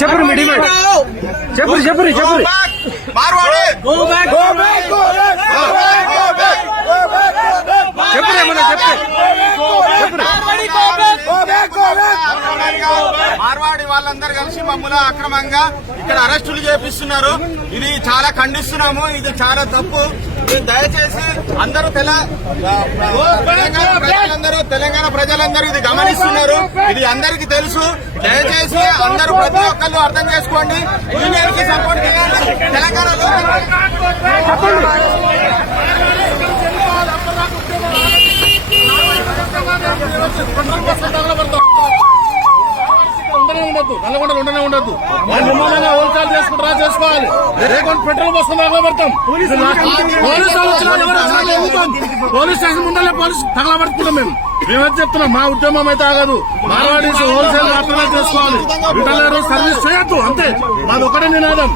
చెప్పరు మీ డిమాండ్ చెప్పరు ఏమన్నా మార్వాడి వాళ్ళందరూ కలిసి మమ్మల్ని అక్రమంగా ఇక్కడ అరెస్టులు చేపిస్తున్నారు. ఇది చాలా ఖండిస్తున్నాము. ఇది చాలా తప్పు. దయచేసి అందరూ తెలంగాణ ప్రజలందరూ ఇది గమనిస్తున్నారు. ఇది అందరికీ తెలుసు. దయచేసి అందరూ ప్రతి ఒక్కళ్ళు అర్థం చేసుకోండి. యూనియన్ కి సపోర్ట్ చేయండి. తెలంగాణలో నల్లగొండలు ఉండనే ఉండద్దు. నిర్మాణంగా హోల్సేల్ చేసుకుంటారా చేసుకోవాలి. లేకుంటే పెట్రోల్ బస్సు తగలబడతాం. పోలీస్ స్టేషన్ ముందరే పోలీసు తగలబడుతున్నాం. మేమైతే చెప్తున్నాం మా ఉద్యమం అయితే ఆగదు. మార్వాడీస్ హోల్సేల్ మాత్రమే చేసుకోవాలి. రిటైలర్ సర్వీస్ చేయొద్దు. అంతే మాది ఒకటే నినాదం.